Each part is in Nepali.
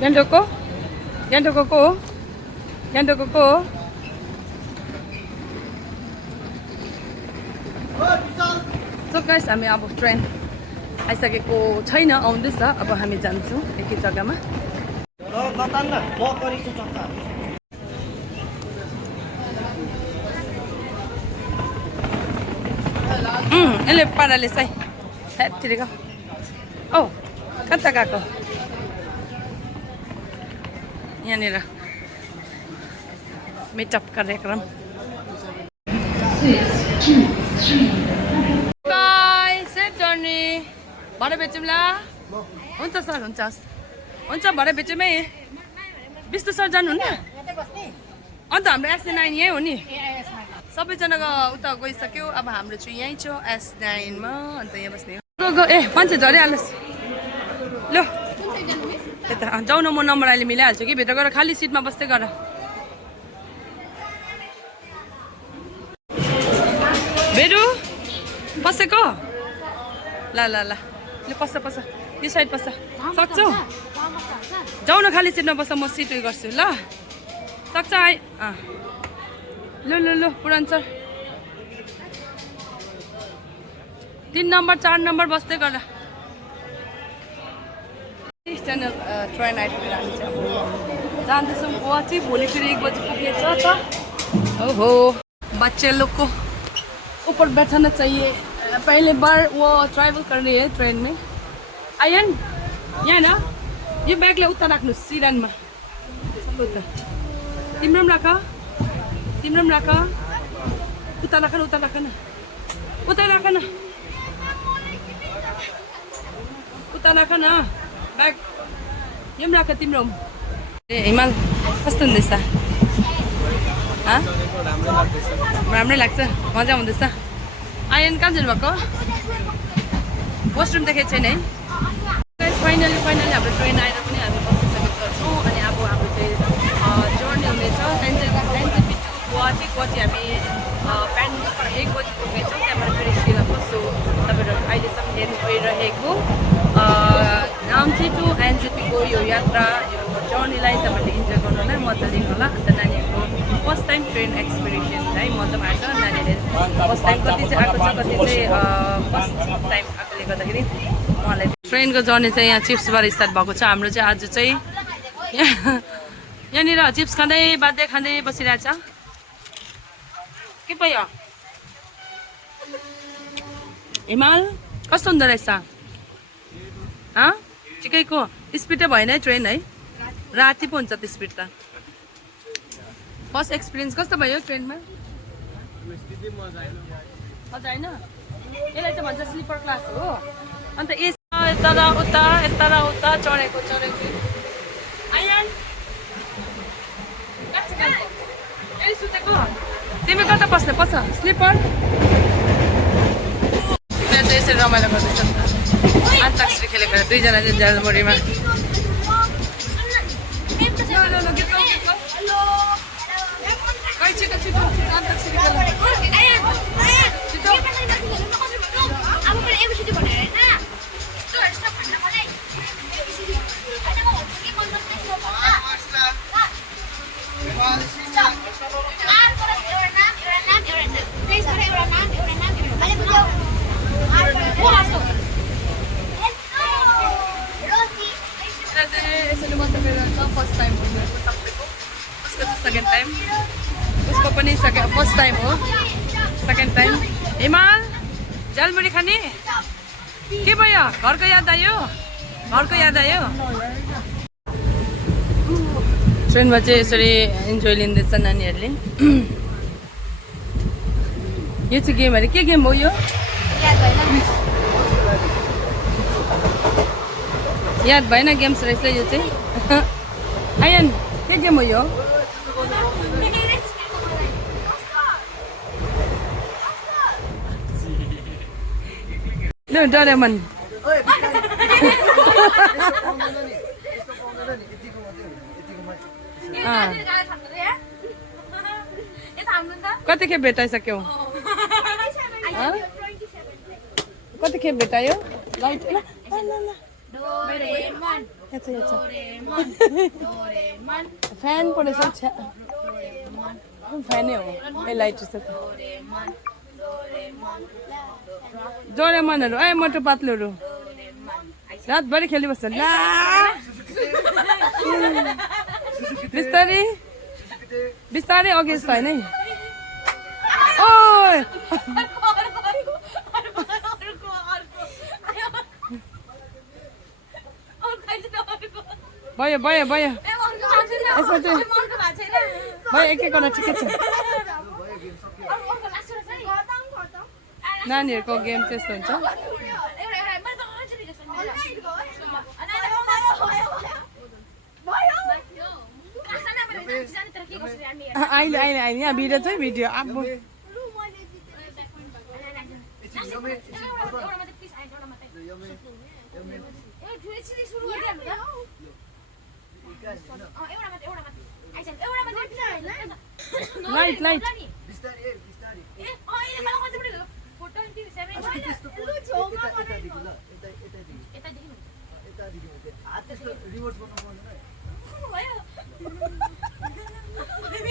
गान्तोकको गान्तोकको को हो गान्तोकको को हो सो गाइस हामी अब ट्रेन आइसकेको छैन आउँदैछ अब हामी जान्छौँ एकै जग्गामा यसले पाराले चाहिँ हेत्तिरेको औ कता गएको यहाँनिर मिटअप कार्यक्रम जर्नी भरे बेचौँला हुन्छ सर हुन्छ हुन्छ भरे बेचौँ है विष्णु सर जानुहुन्न अन्त हाम्रो S9 यहीँ हो नि सबैजनाको उता गइसक्यो अब हाम्रो चाहिँ यहीँ छ S9 मा अन्त यहाँ बस्ने हो ए मान्छे झरिहालोस् ल यता जाउँ न म नम्बर अहिले मिलाइहाल्छु कि भित्र गएर खाली सिटमा बस्दै गर बेडु बसेको ल ल ल ल पस्छ पस्छ यो साइड पस्छ सक्छौ जाउँ न खाली सिटमा बस्छ म सिट उयो गर्छु ल सक्छ आइ ल ल ल पुरान सर 3 नम्बर 4 नम्बर बस्दै गर स्ट्यान्डर्ड ट्रेन आइपुगेर हामी चाहिँ जाँदैछौँ गोवा चाहिँ भोलि फेरि 1 बजी पुग्नेछ त ओहो बच्चे लोग को ऊपर बैठाना चाहिए पहले बार वो ट्रैवल कर रही है ट्रेन में आयन यहाँ ना यो बैगले उता राख्नु सिरानमा सबै उता तिम्रो पनि राख उता राख न उता राख न उता राख न उता राख न बैग यो पनि राख तिम्रो ए हिमाल कस्तो हुँदैछ राम्रै लाग्छ मजा आउँदैछ आयन कहाँ जानुभएको वासरुम देखेको छैन है फाइनली हाम्रो ट्रेन आएर पनि हामी बसिसकेको छौँ अनि अब हाम्रो चाहिँ जर्नी हुनेछ एनजेपी टु गुवाहाटी हामी प्यान्डुप 1 बजी पुग्नेछौँ त्यहाँबाट फेरि सिलङको सो तपाईँहरू अहिलेसम्म हेर्नु गइरहेको नाम चाहिँ टु एनजेपीको यो यात्रा यो जर्नीलाई तपाईँहरूले इन्जोय गर्नु होला मजा लिनु होला अन्त नानीहरूको फर्स्ट टाइम ट्रेन एक्सपिरियन्स है मजा आएको छ नानीहरूले फर्स्ट टाइम कति चाहिँ आएको छ कति चाहिँ फर्स्ट टाइम आएकोले गर्दाखेरि उहाँलाई ट्रेनको जर्नी चाहिँ यहाँ चिप्सबाट स्टार्ट भएको छ हाम्रो चाहिँ आज चाहिँ यहाँनिर चिप्स खाँदै बाध्य खाँदै बसिरहेछ के भयो हिमाल कस्तो हुँदो रहेछ ठिकैको स्पिड भएन है ट्रेन है राति पो हुन्छ त्यो स्पिड त फर्स्ट एक्सपिरियन्स कस्तो भयो ट्रेनमा मजा होइन यसलाई त भन्छ स्लिपर क्लास हो अन्त यता र उता चढेको आयन सुतेको तिमी कता बस्ने पछ स्लिपर यसरी रमाइलो गर्दैछ अन्ताक्षरी खेलेको दुईजना चाहिँ जलमुरीमा फर्स्ट टाइम हो सबैको उसको चाहिँ सेकेन्ड टाइम उसको पनि फर्स्ट टाइम हो सेकेन्ड टाइम हिमाल झ्यालमुरी खाने के भयो घरको याद आयो ट्रेनमा चाहिँ यसरी इन्जोय लिँदैछ नानीहरूले यो चाहिँ गेमहरू के गेम हो यो याद भएन गेम्स रहेछ यो चाहिँ आयन के गेम हो यो डोरेमन कति खेप भेटाइसक्यौ कति खेप भेटायो लाइट फ्यान परेछ फ्यानै हो ए लाइट छ डोरेमनहरू ए मोटो पातलोहरू रातभरि खेलिबस्छ ला बिस्तारै बिस्तारै अघि जस्तो होइन है ओइ भयो भयो भयो यसमा चाहिँ भयो एक एक गर्न ठिकै छ नानीहरूको गेम त्यस्तो हुन्छ अहिले अहिले अहिले यहाँ भिडियो चाहिँ भिडियो अब लाइट लाइट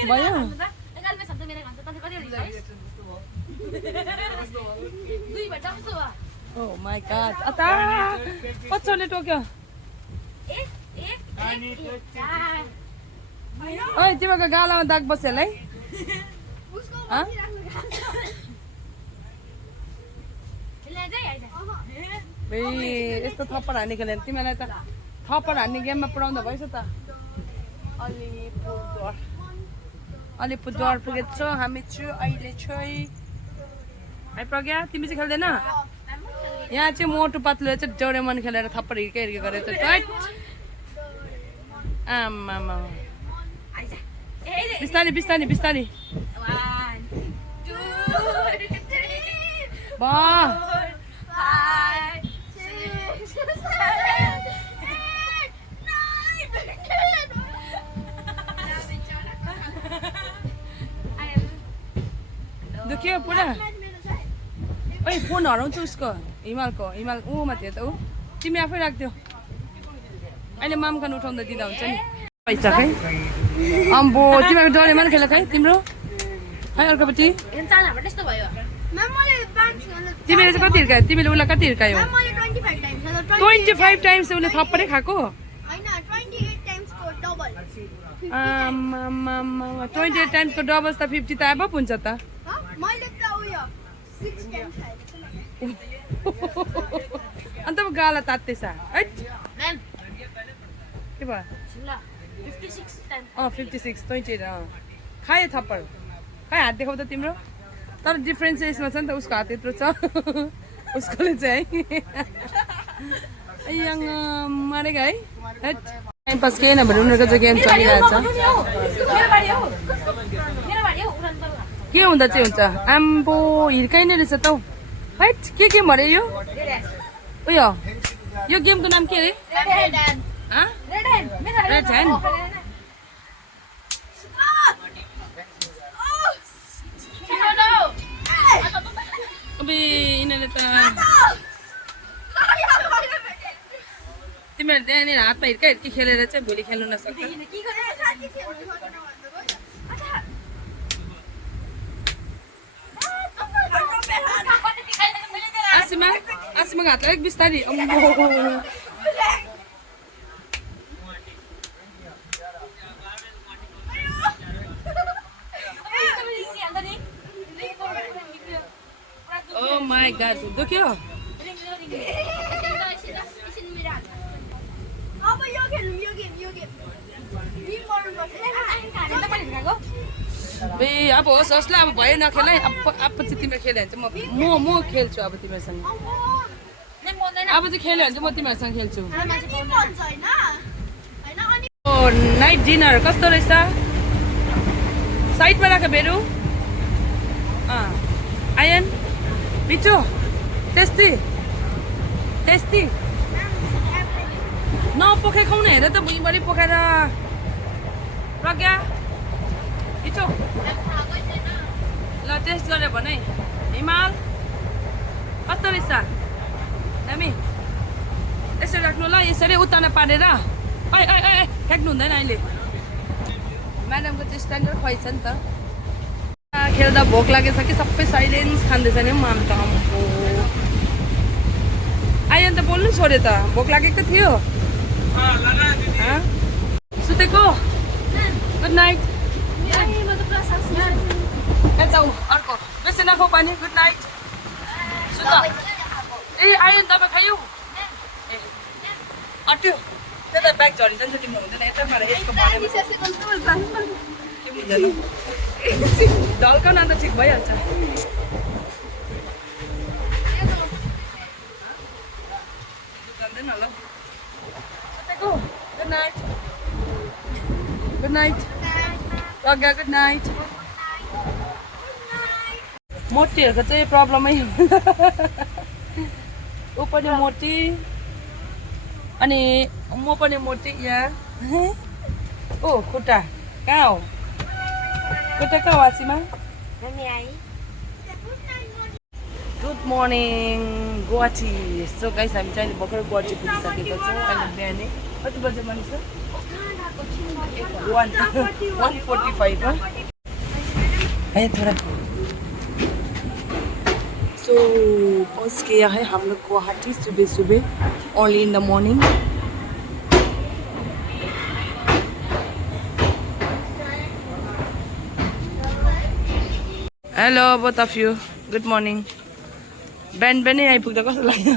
भयो Oh my god. Ata! पछाडि टोक्यो ओइ तिमीको गालामा दाग बस्यो है यस्तो थप्पड हान्ने खेलेर तिमीलाई त थप्पड हान्ने गेममा पुऱ्याउँदा भएछ त अलिपुरद्वार पुगेको छौँ हामी चाहिँ अहिले चाहिँ है प्रज्ञा तिमी चाहिँ खेल्दैन यहाँ चाहिँ मोटो पातलो चाहिँ डोरेमन खेलेर थप्पड हिर्के हिर्के गरेर चाहिँ आमा बिस्तारै बिस्तारै बिस्तारै दुख्यो पुरा ओइ फोन हराउँछ उसको हिमालको हिमाल ऊ माथि त ऊ तिमी आफै राख्थ्यौ अहिले मामखान उठाउँदा दिँदा हुन्छ नि पैसा खै अम्बो तिमीहरूको डोरेमन खेल खै तिम्रो है अर्कोपट्टि तिमीले चाहिँ कति हिर्कायो तिमीले उसलाई कति हिर्कायो 25 टाइम्स उसले थप्पडै खाएको 28 टाइम्सको डबल त 50 त अब हुन्छ त अन्त गाला तात्दैछ के भयो 56 28 खायो थप्पड खै हात देखाउ त तिम्रो तर डिफ्रेन्स यसमा छ नि त उसको हात यत्रो छ उसकोले चाहिँ है मरेको है टाइम पास केही नभएर उनीहरूको चाहिँ गेम चलिरहेछ के हुँदा चाहिँ हुन्छ आम्बो हिर्काइने रहेछ त है के गेम अरे यो उयो यो गेमको नाम के अरे रेड ह्यान्ड अब यिनीहरूले त तिमीहरू त्यहाँनिर हातमा हिर्का हिर्की खेलेर चाहिँ भोलि खेल्नु नसक्छ आसिमाको हातलाई अलिक बिस्तारी Oh my god, दुख्यो अब होस् होस् ल अब भयो नखेल है अब चाहिँ तिम्रो खेल्यो भने चाहिँ म खेल्छु अब तिमीहरूसँग अब चाहिँ खेल्यो भने चाहिँ म तिमीहरूसँग खेल्छु नाइट डिनर कस्तो रहेछ साइडमा राख बेरु आयन बिचो टेस्टी टेस्टी नपोखाइ खाउन हेर त भुइँभरि पोखाएर प्रज्ञा बिचो ल टेस्ट गरेर भन है हिमाल कस्तो रहेछ दामी यसरी राख्नु ल यसरी उताना पारेर ऐ ऐ ऐ फ्याँक्नु हुँदैन अहिले म्याडमको चाहिँ स्ट्यान्डर्ड खुवाइ छ नि त खेल्दा भोक लागेछ कि सबै साइलेन्स खाँदैछ नि माम त अम्को आयो अन्त बोल्नु छोड्यो त भोक लागेको थियो सुतेको गुड नाइट जाऊ अर्को बेसी नखाऊ पानी गुड नाइट सुत ए आयो नि तपाईँ खायौ ए अट्यो त्यता ब्याग झरी जान्छ तिम्रो हुँदैन यता पारा यसको बारेमा ढल्कन अन्त ठिक भइहाल्छ जान्दैन ल सुतेको गुड नाइट गुड नाइट प्रज्ञा गुड नाइट मोटीहरूको चाहिँ प्रब्लमै ऊ पनि मोटी अनि म पनि मोटी यहाँ ओ खुट्टा कहाँ हो खुट्टा कहाँ वासीमा good morning Guwahati so guys हामी चाहिँ अहिले भर्खर गुवाहाटी पुगिसकेको छौँ अहिले बिहानै कति बजे मानिस 1:45 हो है थोड़ा सो पहुँच गया है हम लोग गुवाहाटी सुबह सुबह early in the morning hello both of you good morning बिहान बिहानै आइपुग्दा कस्तो लाग्यो